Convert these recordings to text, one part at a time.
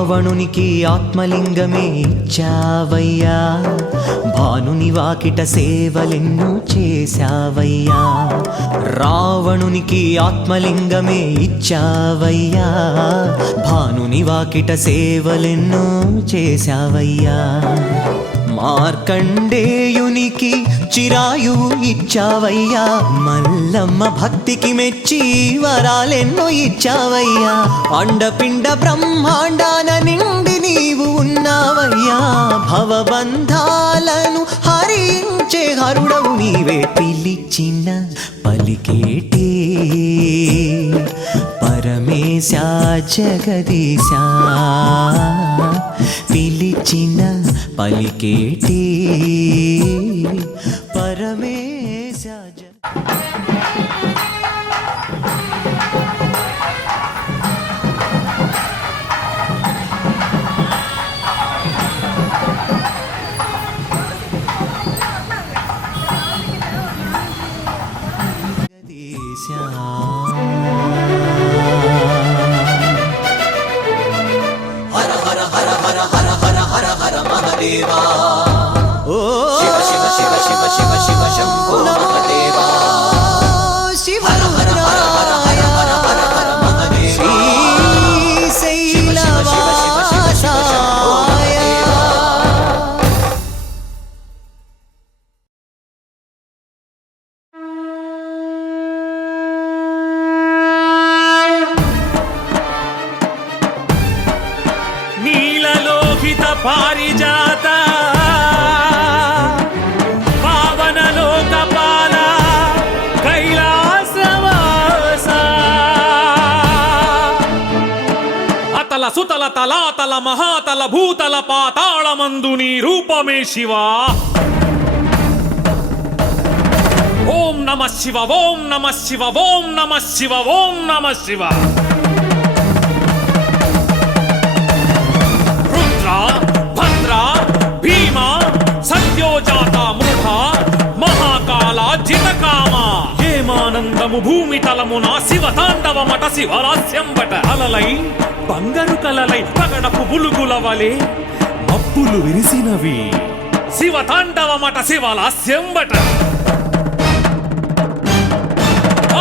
రావణునికి ఆత్మలింగమే ఇచ్చావయ్యా, భానుని వాకిట సేవలెన్నో చేశావయ్యా. రావణునికి ఆత్మలింగమే ఇచ్చావయ్యా, భానుని వాకిట సేవలెన్నో చేశావయ్యా. మార్కండేయునికి చిరాయువు ఇచ్చావయ్యా, మల్లమ్మ భక్తికి మెచ్చి వరాలెన్నో ఇచ్చావయ్యా. అండపిండ బ్రహ్మాండాన నిండి నీవు ఉన్నావయ్యా, భవబంధాలను హరించే హరుడవు నీవే. పిలిచిన పలికేటి పరమేశ జగదీశ, పిలిచిన పలికేటి పరమేశ. హర హర హర హర హర హర హర హర మహదేవా, ఓ శివ శివ శివ శివ శివ శివ శంభో మహదేవా. శివ హర హర హర హర హర హర హర హర మహదేవా, నీలలోహిత పారిజాత పావన లోకపాల కైలాసవాస, అతల సుతల తలాతల మహాతల భూతల పాతాళమందు నీ రూపమే శివా. ఓం నమ శివ ఓం నమ శివ ఓం నమ శివ ఓం నమ శివ. భద్ర భీమ సత్యోజాత మృఢ మహాకాల జితకామ, ఏమానందము భూమి తలమున శివ తాండవమట శివరాస్యం బట. అలలై బంగారు కలలై పగడపు బులుగుల వలె మబ్బులు విరిసినవి శివ తాండవమట శివలాస్యం బట.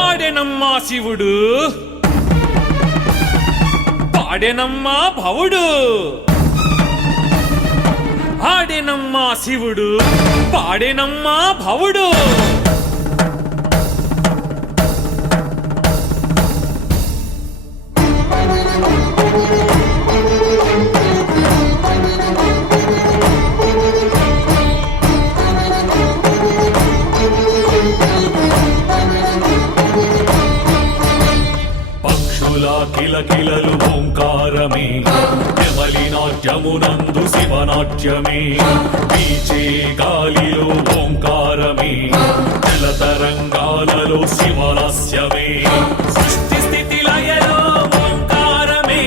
ఆడెనమ్మా శివుడు పాడెనమ్మా భవుడు, ఆడెనమ్మా శివుడు పాడెనమ్మా భవుడు. పక్షుల కిలకిలలు ఓంకారమే, నెమలి నాట్యమునందు శివనాట్యమే. వీచే గాలిలో ఓంకారమే, జలతరంగాలలో శివలాస్యమే. సృష్టి స్థితి లయలో ఓంకారమే,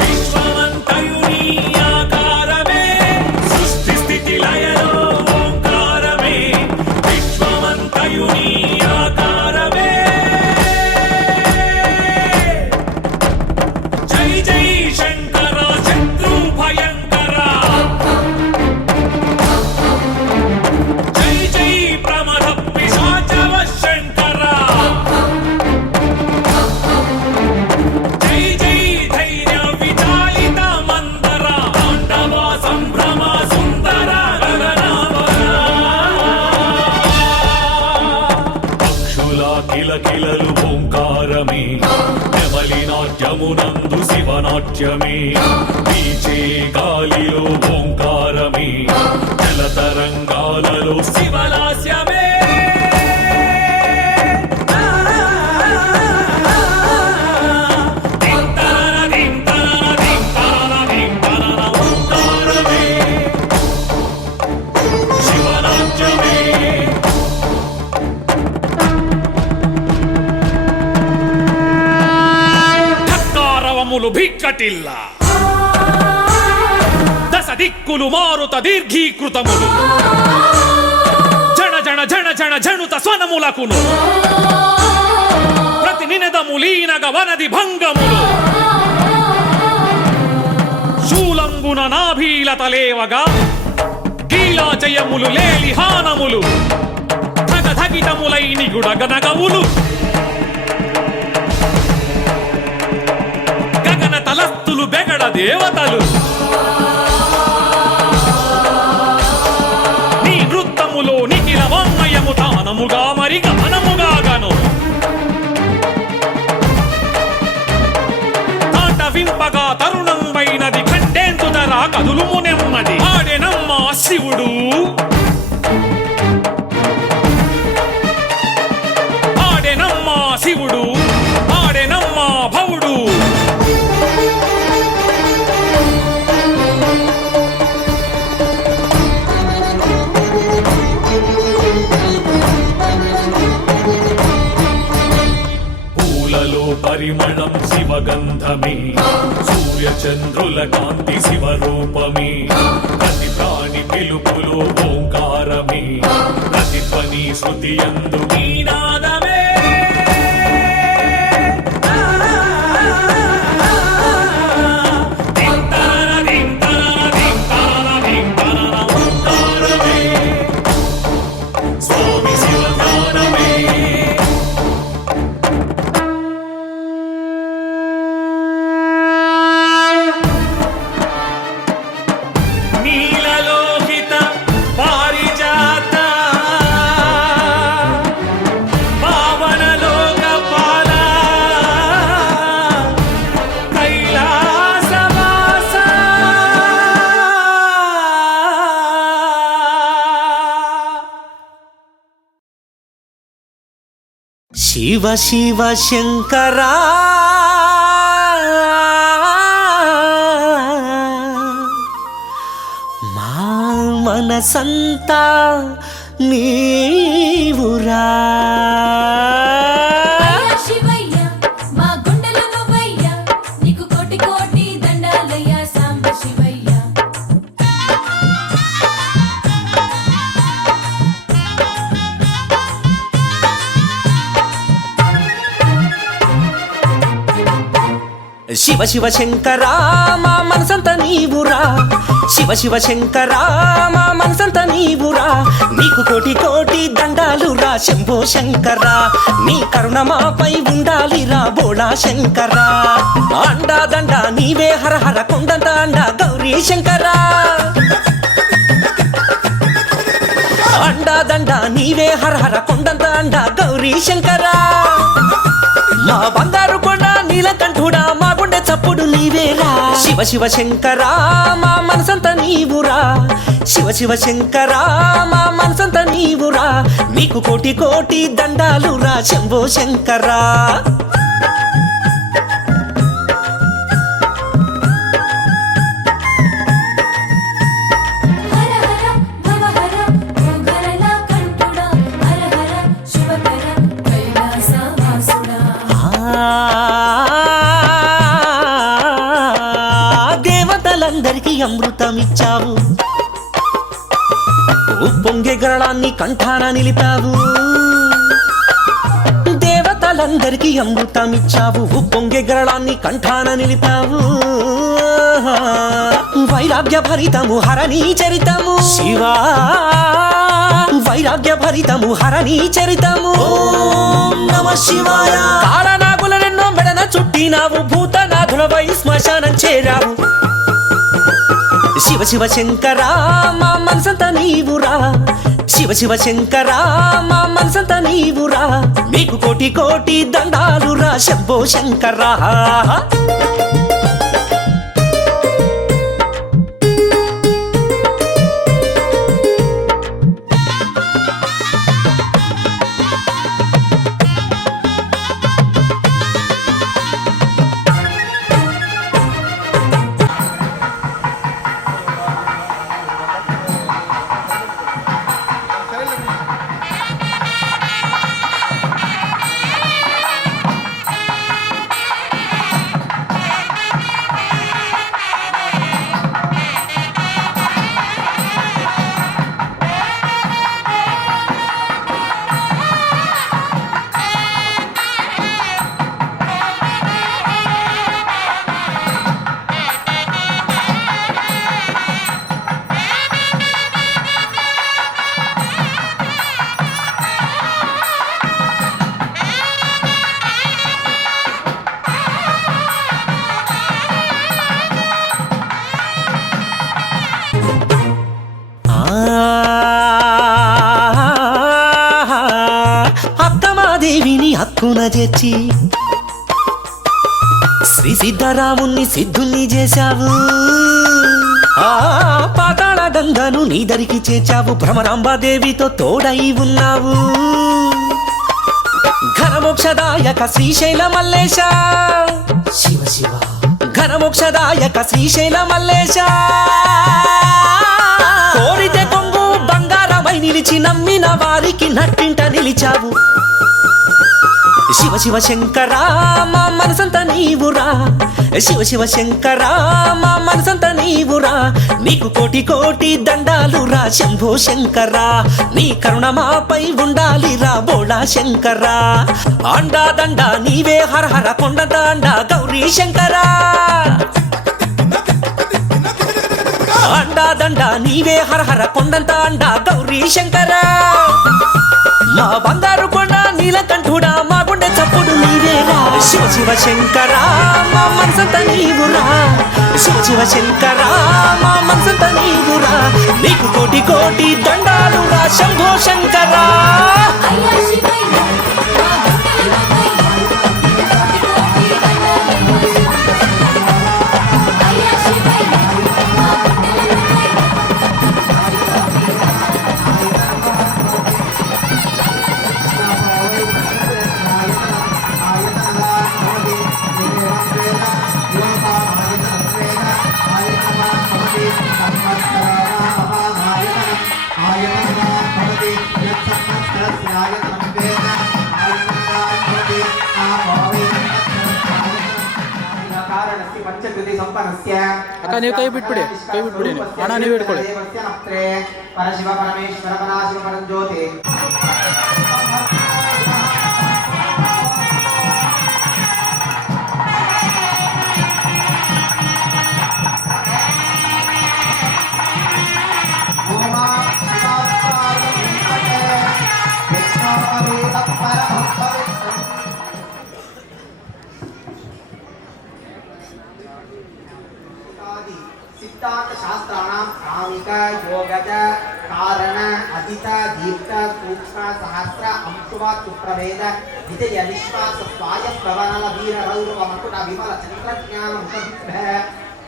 విశ్వమంతయు నీ ఆకారమే. సృష్టి స్థితి లయలో ఓంకారమే, విశ్వమంతయు నీ ఆకారమే. జై జై శంకర శత్రు భయంకర, జై జై ప్రమద పిశాచవ శంకర, జై జై ధైర్య విచాలిత మందర, తాండవ సంభ్రమ సుందర గగనావర. పక్షుల కిలకిలలు ఓంకారమే, నెమలి నాట్యమునందు శివనాట్యమే. వీచే గాలిలో ఓంకారమే, జలతరంగాలలో శివలాస్యమే. ఓంకారమే శివనాట్యమే. ఠక్కారవములు భిక్కటిల్ల, దశ దిక్కులు మారుత దీర్ఘీకృతములు, జణ జణ జణ జణ జణుత స్వనములకును ప్రతి నినదములీనగ వనది భంగములు. నాభీలతలేవగా గీలా జయములు లేలి హానములు ధగధగితములై నిగుడగనగవులు గగన తలస్తులు బెగడ దేవతలు నీ వృత్తములో నిఖిల వాంగయము తానముగా మరి గమనముగాగను తాటవింపగా తరుణంబైనది ఖండేంతుదరా కదులుము నెమ్మది ఆడెనమ్మా శివుడు ఆడెనమ్మా శివుడు ఆడెనమ్మా భవుడు పూలలో పరిమళం శివగంధమే సూర్యచంద్రుల కాంతి శివరూపమే ప్రతి ప్రాణి పిలుపులో ఓంకారమే ప్రతి ధ్వని శృతి యందు నీనాదమే స్వామి శివధ్యానమే నీలలోహిత పారిజాత పావనలోక పాల కైలాసవాస శివ శివ శంకరా మా మనసంతా నీవురా అయ్యా శివయ్య మా గుండెలో నువ్వయ్య నీకు కోటి కోటి దండాలయ్యా సాంబ శివయ్య శివ శివ శంకరా మా మనసంతా నీవురా శివ శివ శంకరా మా మనసంతా నీవురా నీకు కోటి కోటి దండాలురా శంభో శంకరా నీ కరుణ మాపై ఉండాలిరా బోళా శంకరా అండా దండ నీవే హర హర కొండంత అండ గౌరీ శంకరా అండా దండ నీవే హర హర కొండంత అండ గౌరీ శంకరా మా బంగారు కొండ నీలకంఠుడా మా గుండె చప్పుడు నీవేరా శివ శివ శంకరా మా మనసంతా నీవురా శివ శివ శంకరా మా మనసంతా నీవురా నీకు కోటి కోటి దండాలురా శంభో శంకరా హర హర భవ హర ఓంకారల కంఠుడా హర హర శివకర కైలాస వాసుడా దేవతలందరికీ అమృతమిచ్చావు ఉప్పొంగే గరళాన్ని కంఠాన నిలిపావు దేవతలందరికీ అమృతమిచ్చావు ఉప్పొంగే గరళాన్ని కంఠాన నిలిపావు వైరాగ్య భరితము హరణీ చరితము శివా వైరాగ్య భరితము హరణీ చరితము నమ శివాయ కాళనాగులనెన్నో మెడన చుట్టినావు భూతనాథులపై శ్మశానం చేరావు శివ శివ శంకరా మా మనసంతా నీవురా శివ శివ శంకరా మా మనసంతా నీవురా నీకు కోటి కోటి దండాలురా శంభో శంకరా అక్కున చేర్చి శ్రీ సిద్ధరాముణ్ణి సిద్ధుణ్ణి చేశావు. ఆ పాతాళ గంగను నీ దరికి చేర్చావు. భ్రమరాంబాదేవితో తోడై ఉన్నావు. ఘనమోక్షదాయక శ్రీశైల మల్లేశ శివ శివ ఘనమోక్షదాయక శ్రీశైల మల్లేశ కోరితే కొంగు బంగారమై నిలిచి నమ్మిన వారికి నట్టింట నిలిచావు. శివ శివ శంకరా మా మనసంత నీవురా. శివ శివ శంకరా మా మనసంత నీవురా. నీకు కోటి కోటి దండాలురా శంభో శంకరా. నీ కరుణ మాపై ఉండాలిరా బోళా శంకరా. అండా దండ నీవే హర హర కొండ దండ గౌరీ శంకరా. అండా దండ నీవే హర హర కొండంత అండ గౌరీ శంకరా. మా బంగారు కొండ నీలకంఠుడా మా గుండె చప్పుడు నీవేరా. శివ శివ శంకరా మా మనసంత నీవురా. శివ శివ శంకరా మా మనసంత నీవురా. నీకు కోటి కోటి దండాలురా శంభో శంకరా. అయ్యా శివయ్య మా ಅಕ್ಕ ನೀವು ಕೈ ಬಿಟ್ಬಿಡಿ ಅಣ್ಣ ನೀವು ಹಿಡ್ಕೊಳ್ಳಿ. ಪರಶಿವ ಪರಮೇಶ್ವರ ಪರಾಶಿವ ಪರಂಜ್ಯೋತಿ सिद्धांत शास्त्राणां कामिक योगज कारण अदित दीप्त सूक्ष्म सहस्र अंशुवा सुप्रभेद विजय विश्वास स्वाय प्रवनल वीर रौरव मकुट विमल चंद्र ज्ञान मुखबिंब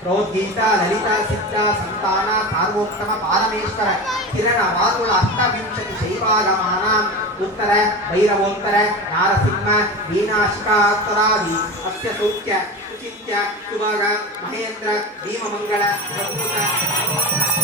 प्रोद्गीत ललित सिद्ध संतान सार्वोत्तम पारमेश्वर किरण वातुल अष्टविंशति शैवागमानां उत्तर भैरवोत्तर नारसिंह वीणाशिकात्तरादि अस्य सूच्य सुचित्य सुभाग महेंद्र भीममंगल प्रभूत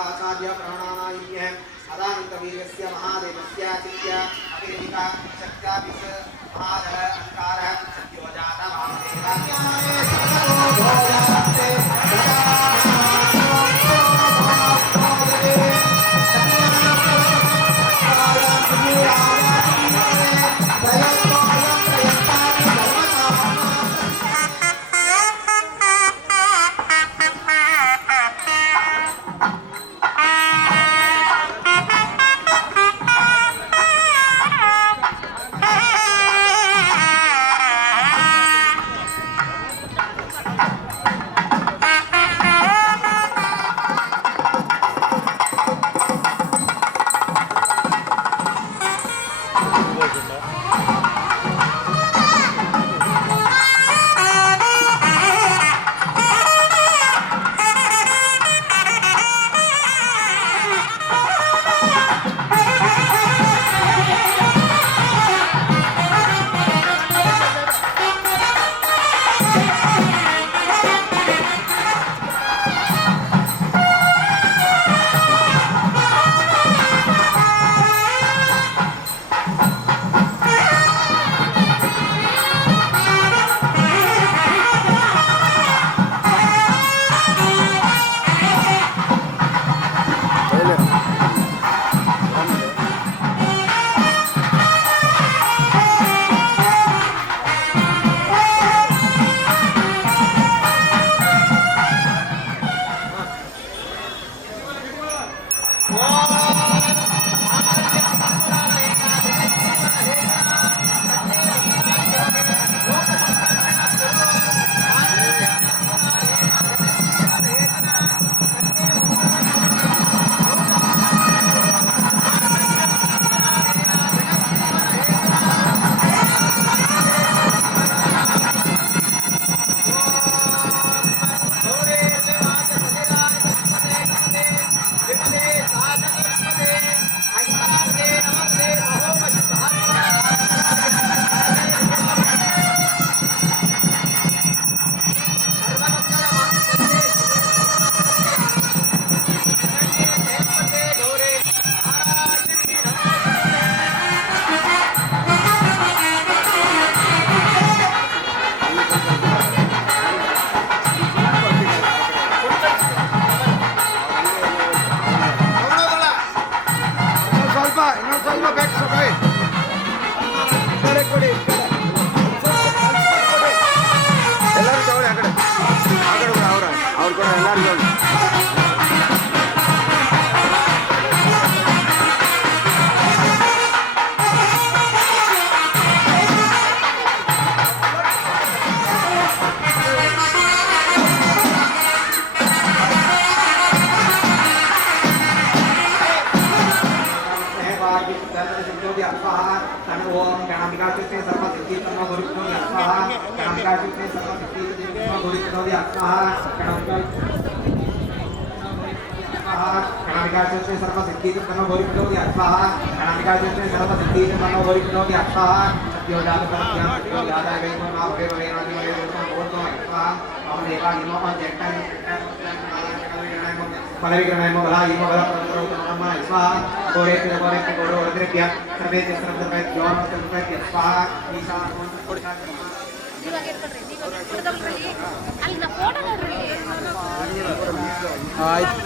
आचार्य प्राणानाय्य अदानित वीर्यस्य महादेवस्य चित्य अपेरिका शक्त्यापिस महादर अंकार सत्योजात ಇನ್ನೊಂದು ಸ್ವಲ್ಪ ಬೇಕು ಕೊಡಿ ಕೊಡಿ ಎಲ್ಲರೂ ತಗೊಳ್ಳಿ ಆ ಕಡೆ ಅವ್ರು ಕೂಡ ಎಲ್ಲರಿಗೂ ಆಯ್ತು.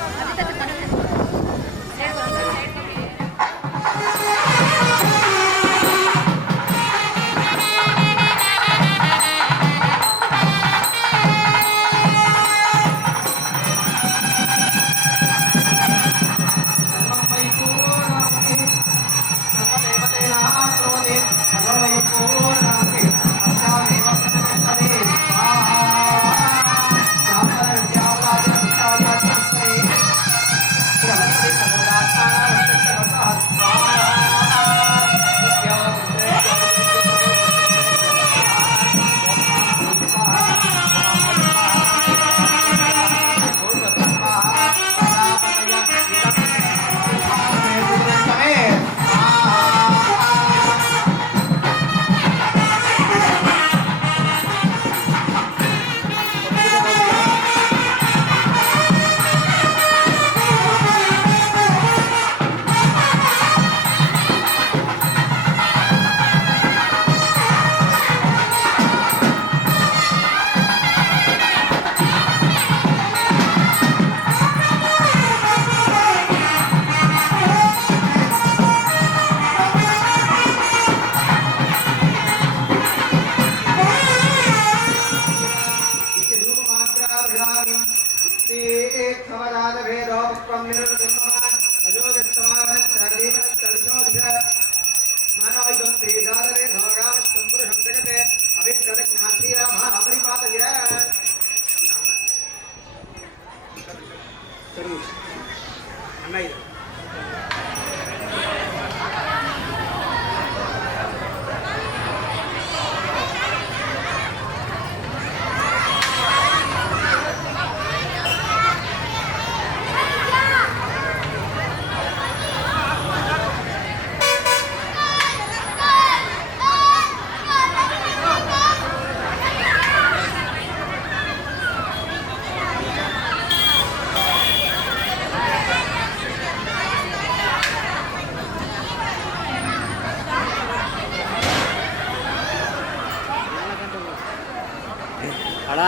ಅಣ್ಣ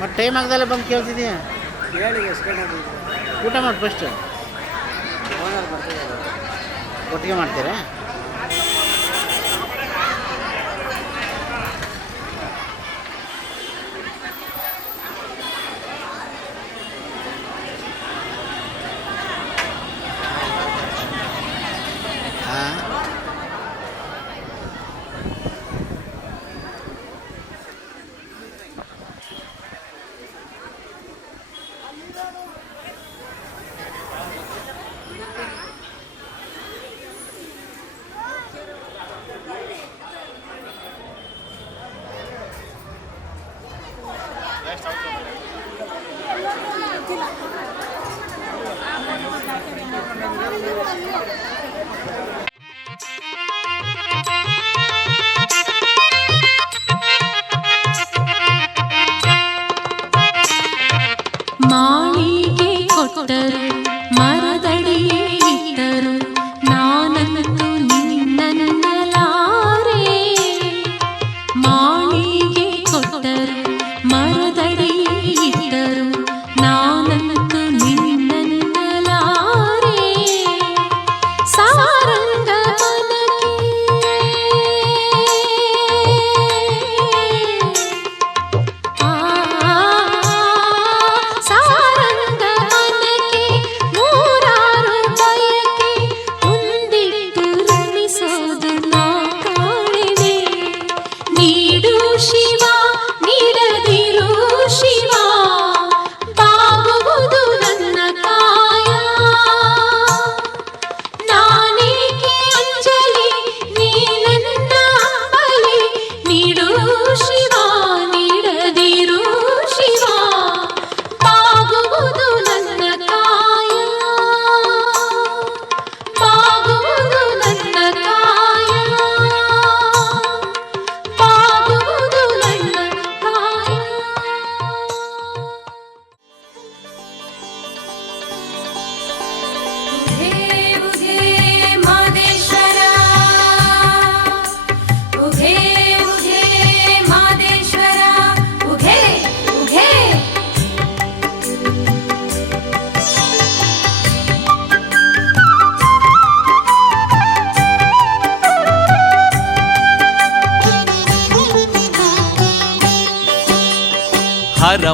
ಮತ್ತೆ ಟೈಮ್ ಆಗದಲ್ಲ ಬಂದು ಕೇಳ್ತಿದ್ದೀಯ ಹೇಳಿ ಎಷ್ಟು ಗಂಟೆ ಊಟ ಮಾಡಿ ಫಸ್ಟ್ ಒಟ್ಟಿಗೆ ಮಾಡ್ತೀರಾ ಮಾಳಿಗೆ ಕೊಟ್ಟರು ಮರದಡಿಯೇ ಇಟ್ಟರು ನಾನಂತೂ ನಿನ್ನನ್ನಲಾರೆ ಮಾಳಿಗೆ ಕೊಟ್ಟರು ಮರದಡಿಯೇ ಇಟ್ಟರು ನಾನಂತೂ ನಿನ್ನನ್ನಲಾರೆ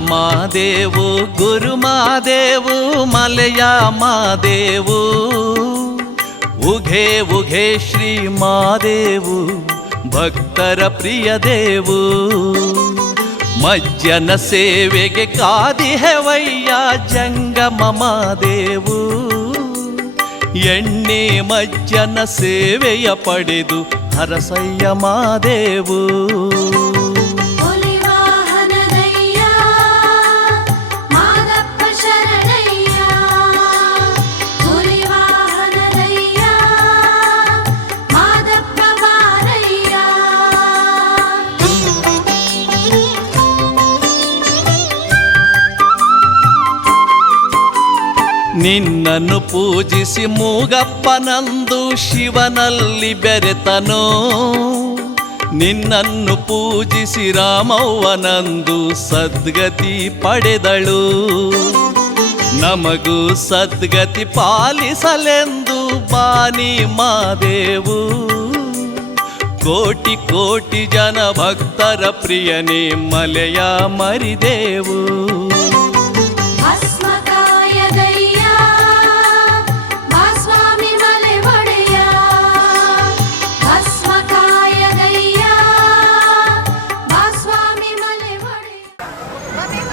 ಮಾದೇವು ಗುರು ಮಾದೇವು ಮಲೆಯ ಮಾದೇವು ಉಘೆ ಉಘೆ ಶ್ರೀ ಮಾದೇವು ಭಕ್ತರ ಪ್ರಿಯ ದೇವು ಮಜ್ಜನ ಸೇವೆಗೆ ಕಾದಿಹೆವಯ್ಯ ಜಂಗಮ ಮಾದೇವು ಎಣ್ಣೆ ಮಜ್ಜನ ಸೇವೆಯ ಪಡೆದು ಹರಸಯ್ಯ ಮಾದೇವು ಹುಲಿವಾಹನದಯ್ಯ ಮಾದಪ್ಪ ಶರಣಯ್ಯ ಹುಲಿವಾಹನದಯ್ಯ ಮಾದಪ್ಪ ಬಾರಯ್ಯ ನಿನ್ನನ್ನು ಪೂಜಿಸಿ ಮೂಗಪ್ಪನಂದು ಶಿವನಲ್ಲಿ ಬೆರೆತನೋ ನಿನ್ನನ್ನು ಪೂಜಿಸಿ ರಾಮವ್ವನಂದು ಸದ್ಗತಿ ಪಡೆದಳು ನಮಗೂ ಸದ್ಗತಿ ಪಾಲಿಸಲೆಂದು ಬಾನಿ ಮಾದೇವು ಕೋಟಿ ಕೋಟಿ ಜನ ಭಕ್ತರ ಪ್ರಿಯನೇ ಮಲೆಯ ಮರಿದೇವು ಭಸ್ಮಕಾಯದಯ್ಯ ಬಾಸ್ವಾಮಿ ಮಲೆ ಒಡೆಯ ಭಸ್ಮಕಾಯದಯ್ಯ ಬಾಸ್ವಾಮಿ ಮಲೆ ಒಡೆಯ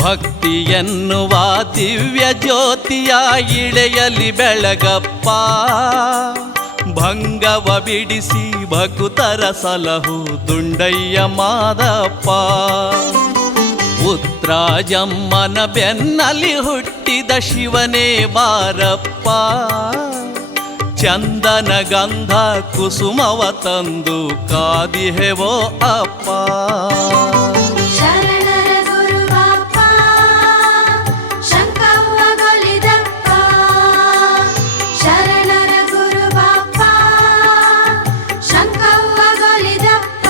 ಭಕ್ತಿ ಎನ್ನುವ ದಿವ್ಯ ಜ್ಯೋತಿಯ ಇಳೆಯಲಿ ಬೆಳಗಪ್ಪ ಭಂಗವ ಬಿಡಿಸಿ ಭಕುತರ ಸಲಹು ದುಂಡಯ್ಯ ಮಾದಪ್ಪ ಉತ್ರಾಜಮ್ಮನ ಬೆನ್ನಲಿ ಹುಟ್ಟಿದ ಶಿವನೇ ಬಾರಪ್ಪ ಚಂದನ ಗಂಧ ಕುಸುಮವ ತಂದು ಕಾದಿಹೆವೋ ಅಪ್ಪ ಶರಣರ ಗುರುಬಾಪ ಶಂಕವ್ವ ಗೊಲಿದಪ್ಪ ಶರಣರ ಗುರುಬಾಪ ಶಂಕವ್ವ ಗೊಲಿದಪ್ಪ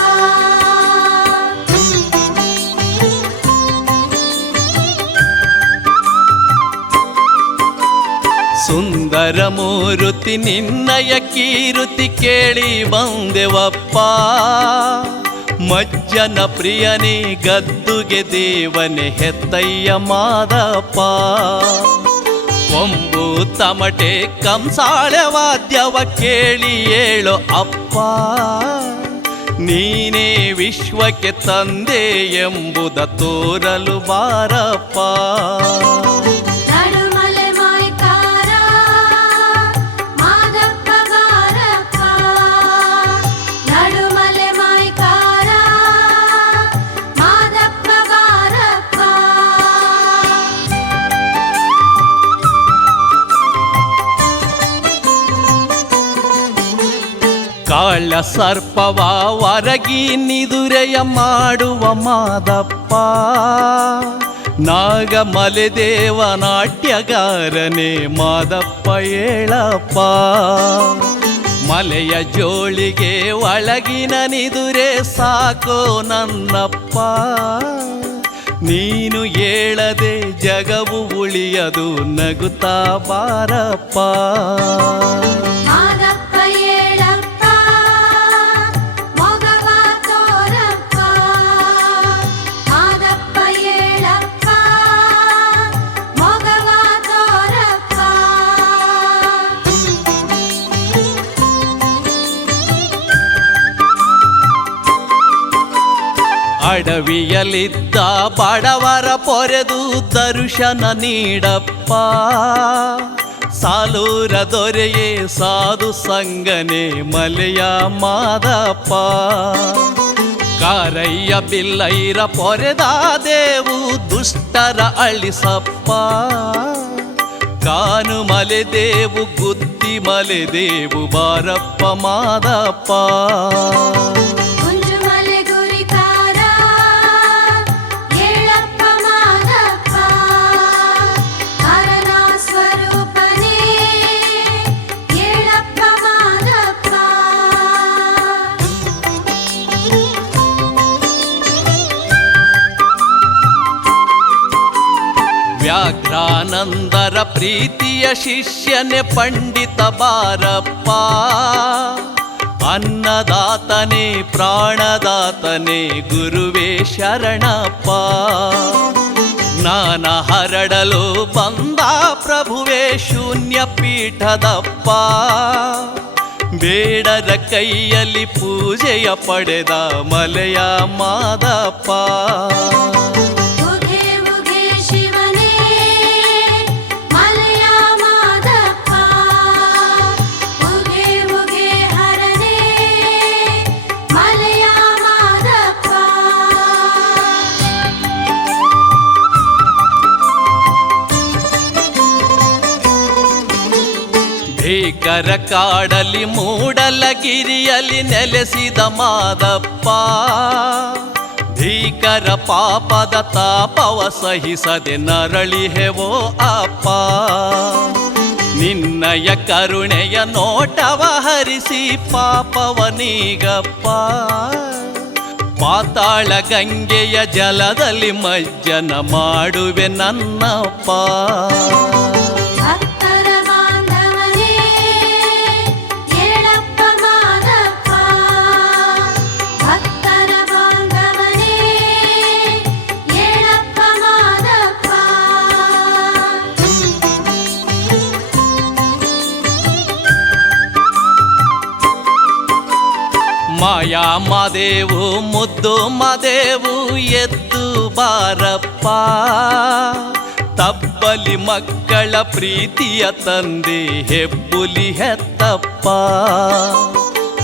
ಸುಂದರ ಮೂರುತಿ ನಿನ್ನಯ ಕೀರುತಿ ಕೇಳಿ ಬಂದೆವಪ್ಪ ಮಜ್ಜನ ಪ್ರಿಯನೇ ಗದ್ದುಗೆ ದೇವನೇ ಹೆತ್ತಯ್ಯ ಮಾದಪ್ಪ ಕೊಂಬು ತಮಟೆ ಕಂಸಾಳೆ ವಾದ್ಯವ ಕೇಳಿ ಏಳೋ ಅಪ್ಪ ನೀನೇ ವಿಶ್ವಕ್ಕೆ ತಂದೆ ಎಂಬುದ ತೋರಲು ಬಾರಪ್ಪ ನಡುಮಲೆ ಮಾಯ್ಕಾರ ಮಾದಪ್ಪ ಬಾರಪ್ಪ ನಡುಮಲೆ ಮಾಯ್ಕಾರ ಮಾದಪ್ಪ ಬಾರಪ್ಪ ಕಾಳ ಸರ್ಪವ ಹೊರಗಿ ನಿದುರೆಯ ಮಾಡುವ ಮಾದಪ್ಪ ನಾಗಮಲೆದೇವ ನಾಟ್ಯಗಾರನೇ ಮಾದಪ್ಪ ಏಳಪ್ಪ ಮಲೆಯ ಜೋಳಿಗೆ ಒಳಗಿನ ನಿದುರೆ ಸಾಕೋ ನನ್ನಪ್ಪ ನೀನು ಏಳದೆ ಜಗವು ಉಳಿಯದು ನಗುತ್ತಾ ಬಾರಪ್ಪ ಮಾದಪ್ಪ ಏಳಪ್ಪ ಮೊಗವ ತೋರಪ್ಪ ಮಾದಪ್ಪ ಏಳಪ್ಪ ಮೊಗವ ತೋರಪ್ಪ ಅಡವಿಯಲಿದ್ದ ಬಡವರ ಪೊರೆದು ದರ್ಶನ ನೀಡಪ್ಪ ಸಾಲೂರ ದೊರೆಯೇ ಸಾಧು ಸಂಗನೆ ಮಲೆಯ ಮಾದಪ್ಪ ಕಾರಯ್ಯ ಬಿಲ್ಲೈರ ಪೊರೆದ ದೇವು ದುಷ್ಟರ ಅಳಿಸಪ್ಪ ಕಾನು ಮಲೆದೇವು ಗುದ್ದಿ ಮಲೆದೇವು ಬಾರಪ್ಪ ಮಾದಪ್ಪ ಕುಂಜುಮಲೆ ಗುರಿಕಾರ ಏಳಪ್ಪ ಮಾದಪ್ಪ ಹರ ಶಿವಾನಂದರ ಪ್ರೀತಿಯ ಶಿಷ್ಯನೆ ಪಂಡಿತ ಬಾರಪ್ಪ. ಅನ್ನದಾತನೇ ಪ್ರಾಣದಾತನೇ ಗುರುವೇ ಶರಣಪ್ಪ. ಜ್ಞಾನ ಹರಡಲು ಬಂದ ಪ್ರಭುವೇ ಶೂನ್ಯ ಪೀಠದಪ್ಪ. ಬೇಡರ ಕೈಯಲ್ಲಿ ಪೂಜೆಯ ಪಡೆದ ಮಲೆಯ ಮಾದಪ್ಪ. ಉಗೆ ಉಗೆ ಶಿವನೇ ಮಲೆಯ ಮಾದಪ್ಪ. ಉಗೆ ಉಗೆ ಹರನೇ ಮಲೆಯ ಮಾದಪ್ಪ. ಭೀಕರ ಕಾಡಲಿ ಮೂಡಲಗಿರಿಯಲ್ಲಿ ನೆಲೆಸಿದ ಮಾದಪ್ಪ. ಭೀಕರ ಪಾಪದ ತಾಪವ ಸಹಿಸದೆ ನರಳಿಹೆವೋ ಅಪ್ಪ. ನಿನ್ನಯ ಕರುಣೆಯ ನೋಟವ ಹರಿಸಿ ಪಾಪವನೀಗಪ್ಪ. ಪಾತಾಳ ಗಂಗೆಯ ಜಲದಲ್ಲಿ ಮಜ್ಜನ ಮಾಡುವೆ ನನ್ನಪ್ಪ. ಭಕ್ತರ ಬಾಂಧವನೇ ಏಳಪ್ಪ ಮಾದಪ್ಪ. ಭಕ್ತರ ಬಾಂಧವನೇ ಏಳಪ್ಪ ಮಾದಪ್ಪ. ಮಾಯಾ ಮಾದೇವು ಮುದ್ದು ಮಾದೇವು ಎದ್ದು ಬಾರಪ್ಪ. ತಬ್ಬಲಿ ಮಕ್ಕಳ ಪ್ರೀತಿಯ ತಂದೆ ಹೆಬ್ಬುಲಿ ಹೆತ್ತಪ್ಪ.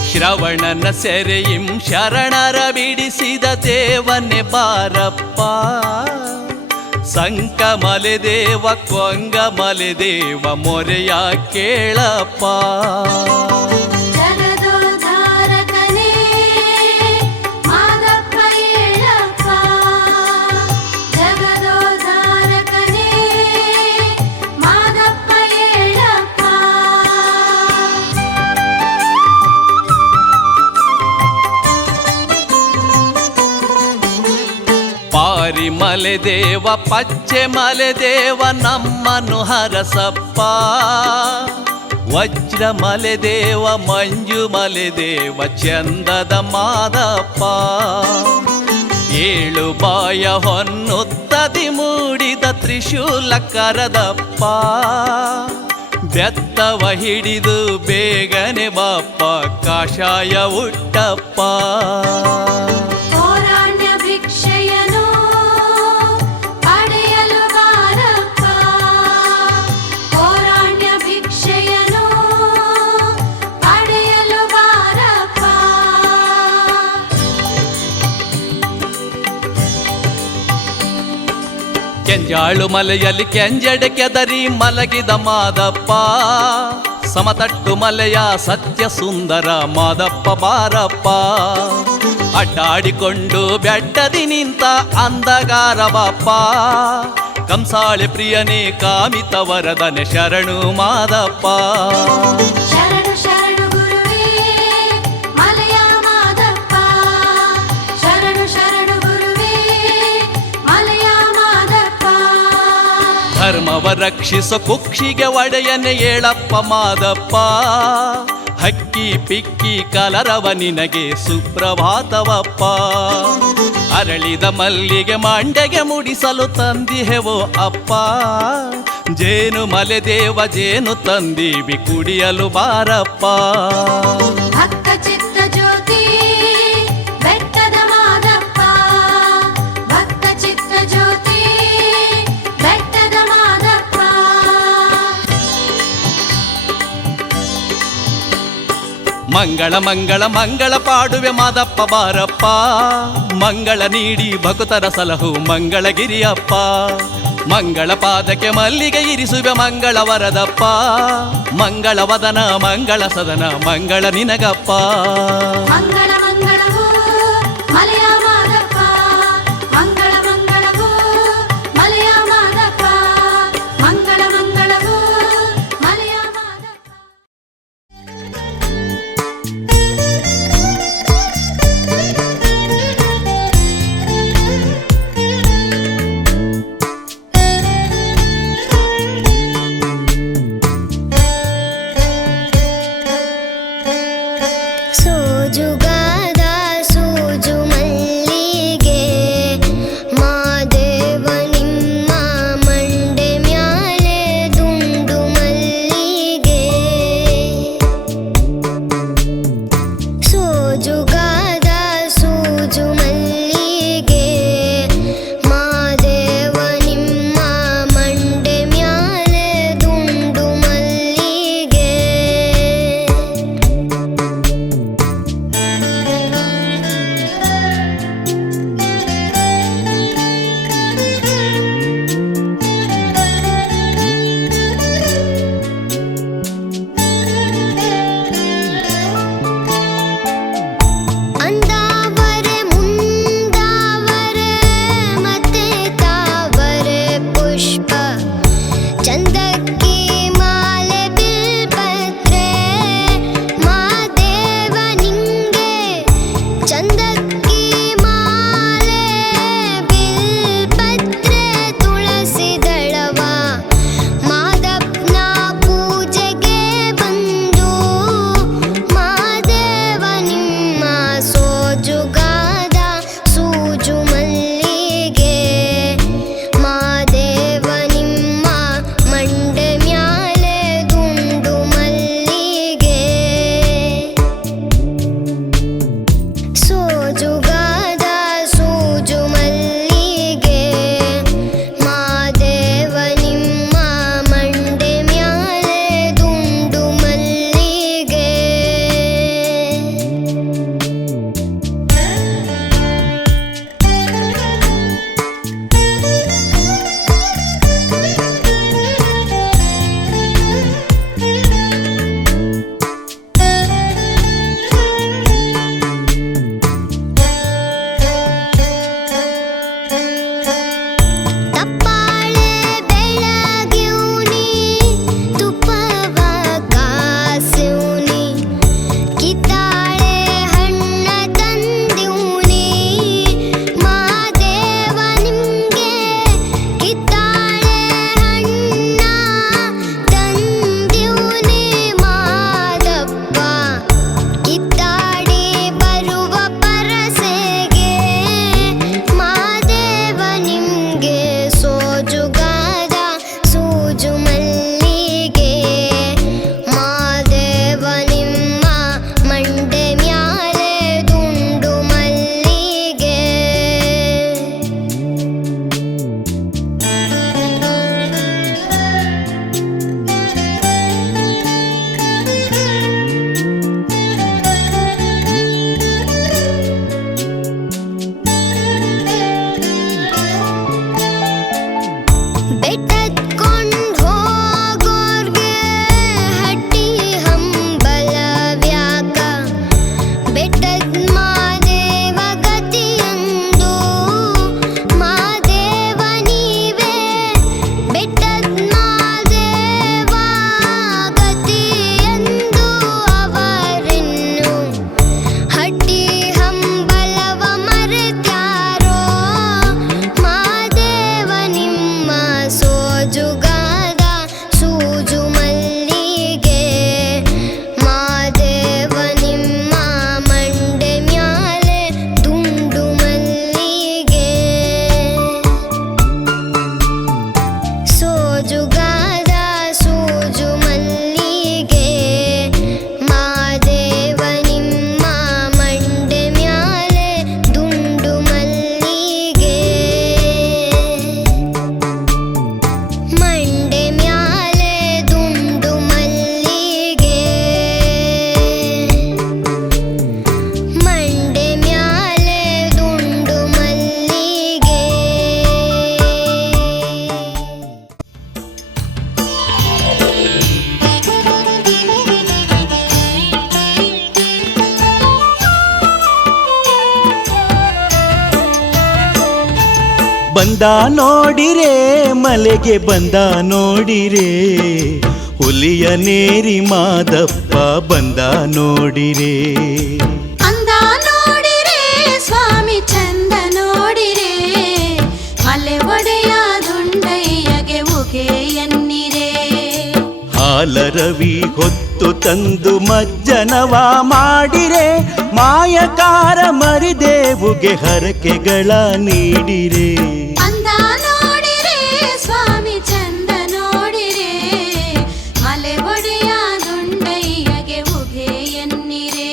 ಶ್ರವಣನ ಸೆರೆಯಿಂ ಶರಣರ ಬಿಡಿಸಿದ ದೇವನೇ ಬಾರಪ್ಪ. ಸಂಕಮಲೆ ದೇವ ಕೊಂಗಮಲೆ ದೇವ ಮೊರೆಯ ಕೇಳಪ್ಪ. ಜಗದೋದ್ಧಾರಕನೇ ಮಾದಪ್ಪ ಏಳಪ್ಪ. ಜಗದೋದ್ಧಾರಕನೇ ಮಾದಪ್ಪ ಏಳಪ್ಪ. ಪಾರಿಮಲೆ ದೇವ ಪಚ್ಚೆ ಮಲೆ ದೇವ ನಮ್ಮನು ಹರಸಪ್ಪ. ವಜ್ರಮಲೆ ದೇವ ಮಂಜುಮಲೆ ದೇವ ಚಂದದ ಮಾದಪ್ಪ. ಏಳು ಬಾಯ ಹೊನ್ನುತ್ತದಿ ಮೂಡಿದ ತ್ರಿಶೂಲ ಕರದಪ್ಪ. ಬೆತ್ತವ ಹಿಡಿದು ಬೇಗನೆ ಬಾಪ್ಪ ಕಾಷಾಯ ಉಟ್ಟಪ್ಪ. ಪೌರಾಣ್ಯ ಭಿಕ್ಷೆಯನು ಪಡೆಯಲು ಬಾರಪ್ಪ. ಪೌರಾಣ್ಯ ಭಿಕ್ಷೆಯನು ಪಡೆಯಲು ಬಾರಪ್ಪ. ಕೆಂಜಾಳು ಮಲೆಯಲ್ಲಿ ಕೆಂಜಡೆ ಕೆದರಿ ಮಲಗಿದ ಮಾದಪ್ಪ. ಸಮತಟ್ಟು ಮಲೆಯ ಸತ್ಯ ಸುಂದರ ಮಾದಪ್ಪ ಬಾರಪ್ಪ. ಅಡ್ಡಾಡಿಕೊಂಡು ಬೆಟ್ಟದಿ ನಿಂತ ಅಂಧಗಾರ ಬಾಪ್ಪ. ಕಂಸಾಳೆ ಪ್ರಿಯನೇ ಕಾಮಿತ ವರದನೆ ಶರಣು ಮಾದಪ್ಪ. ಶರಣು ಶರಣು ಗುರುವೇ ಮಲೆಯ ಮಾದಪ್ಪ. ಶರಣು ಶರಣು ಗುರುವೇ ಮಲೆಯ ಮಾದಪ್ಪ. ಧರ್ಮವ ರಕ್ಷಿಸೋ ಕುಕ್ಷಿಗೆ ಒಡೆಯನೆ ಏಳಪ್ಪ ಮಾದಪ್ಪ. ಹಕ್ಕಿ ಪಿಕ್ಕಿ ಕಲರವ ನಿನಗೆ ಸುಪ್ರಭಾತವಪ್ಪ. ಅರಳಿದ ಮಲ್ಲಿಗೆ ಮಂಡೆಗೆ ಮುಡಿಸಲು ತಂದಿಹೆವೋ ಅಪ್ಪ. ಜೇನು ಮಲೆ ದೇವ ಜೇನು ತಂದೀವಿ ಕುಡಿಯಲು ಬಾರಪ್ಪ. ಭಕ್ತ ಚಿತ್ತ ಜ್ಯೋತಿ ಬೆಟ್ಟದ ಮಾದಪ್ಪ. ಭಕ್ತ ಚಿತ್ತ ಜ್ಯೋತಿ ಬೆಟ್ಟದ ಮಾದಪ್ಪ. ಮಂಗಳ ಮಂಗಳ ಮಂಗಳ ಪಾಡುವೆ ಮಾದಪ್ಪ ಬಾರಪ್ಪ. ಮಂಗಳ ನೀಡಿ ಭಕ್ತರ ಸಲಹು ಮಂಗಳಗಿರಿಯಪ್ಪ. ಮಂಗಳ ಪಾದಕ್ಕೆ ಮಲ್ಲಿಗೆ ಇರಿಸುವೆ ಮಂಗಳ ವರದಪ್ಪ. ಮಂಗಳ ವದನ ಮಂಗಳ ಸದನ ಮಂಗಳ ನಿನಗಪ್ಪ. ಮಂಗಳ ಮಂಗಳವು ಮಲೆಯ ಮಾದಪ್ಪ. ಮಂಗಳ ಮಂಗಳವು ಮಲೆಯ ಮಾದಪ್ಪ. ಮಂಗಳ ಮಂಗಳವು ಮಲೆಯ ಮಾದಪ್ಪ. ಬಂದ ನೋಡಿರೆ ಮಲೆಗೆ ಬಂದ ನೋಡಿರೆ ಹುಲಿಯ ನೇರಿ ಮಾದಪ್ಪ ಬಂದ ನೋಡಿರೆ ಅಂದ ನೋಡಿರೆ ಸ್ವಾಮಿ ಚಂದ ನೋಡಿರೆ ಮಲೆ ಒಡೆಯ ದುಂಡಯ್ಯಗೆ ಉಗೆ ಎನ್ನಿರೆ ಹಾಲರವಿ ಹೊತ್ತು ತಂದು ಮಜ್ಜನವ ಮಾಡಿರೆ ಮಾಯಕಾರ ಮರಿದೇವುಗೆ ಹರಕೆಗಳ ನೀಡಿರೆ ಅಂದ ನೋಡಿರೆ ಸ್ವಾಮಿ ಚಂದ ನೋಡಿರೆ ಮಲೆ ಒಡೆಯ ದುಂಡಯ್ಯಗೆ ಉಗೆ ಎನ್ನಿರೆ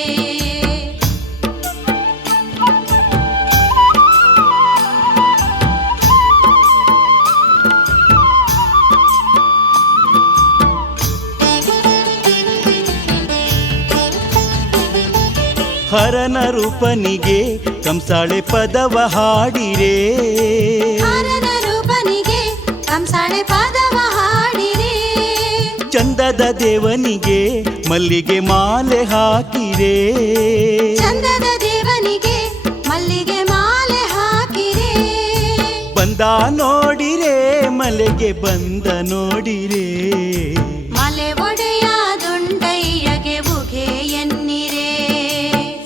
ಹರನ ರೂಪನಿಗೆ ಕಂಸಾಳೆ ಪದವ ಹಾಡಿರೆ ಹರನ ರೂಪನಿಗೆ ಕಂಸಾಳೆ ಪದವ ಹಾಡಿರೆ ಚಂದದ ದೇವನಿಗೆ ಮಲ್ಲಿಗೆ ಮಾಲೆ ಹಾಕಿರೆ ಚಂದದ ದೇವನಿಗೆ ಮಲ್ಲಿಗೆ ಮಾಲೆ ಹಾಕಿರೆ ಬಂದ ನೋಡಿರೆ ಮಲೆಗೆ ಬಂದ ನೋಡಿರೆ ಮಲೆ ಒಡೆಯ ದುಂಡಯ್ಯಗೆ ಉಗೆ ಎನ್ನಿರೆ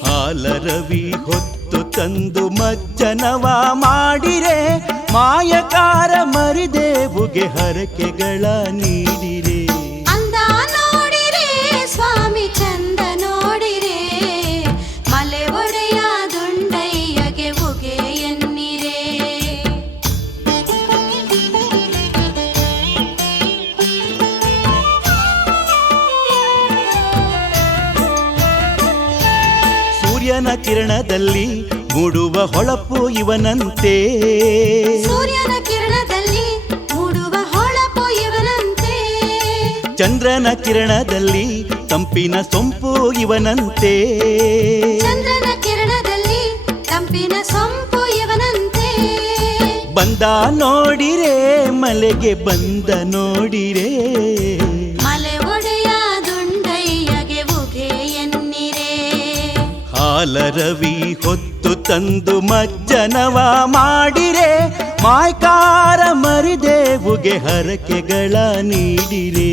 ಹಾಲರವಿ ಹೊತ್ತು ತಂದು ಮಜ್ಜನವ ಮಾಡಿರೆ ಮಾಯಕಾರ ಮರಿದೇವುಗೆ ಹರಕೆಗಳ ನೀಡಿರೆ ಅಂದ ನೋಡಿರೆ ಸ್ವಾಮಿ ಚಂದ ನೋಡಿರೆ ಮಲೆ ಒಡೆಯ ದುಂಡಯ್ಯಗೆ ಉಗೆ ಎನ್ನಿರೆ ಸೂರ್ಯನ ಕಿರಣದಲ್ಲಿ ಮೂಡುವ ಹೊಳಪು ಇವನಂತೆ ಸೂರ್ಯನ ಕಿರಣದಲ್ಲಿ ಮೂಡುವ ಹೊಳಪು ಇವನಂತೆ ಚಂದ್ರನ ಕಿರಣದಲ್ಲಿ ತಂಪಿನ ಸೊಂಪು ಇವನಂತೆ ಚಂದ್ರನ ಕಿರಣದಲ್ಲಿ ತಂಪಿನ ಸೊಂಪು ಇವನಂತೆ ಬಂದ ನೋಡಿರೆ ಮಲೆಗೆ ಬಂದ ನೋಡಿರೆ ಮಲೆ ಒಡೆಯ ದುಂಡಯ್ಯಗೆ ಉಗೆ ಎನ್ನಿರೆ ಹಾಲರವಿ ಹೊತ್ತು ತಂದು ಮಜ್ಜನವ ಮಾಡಿರೆ ಮಾಯ್ಕಾರ ಮರಿದೇವುಗೆ ಹರಕೆಗಳ ನೀಡಿರೆ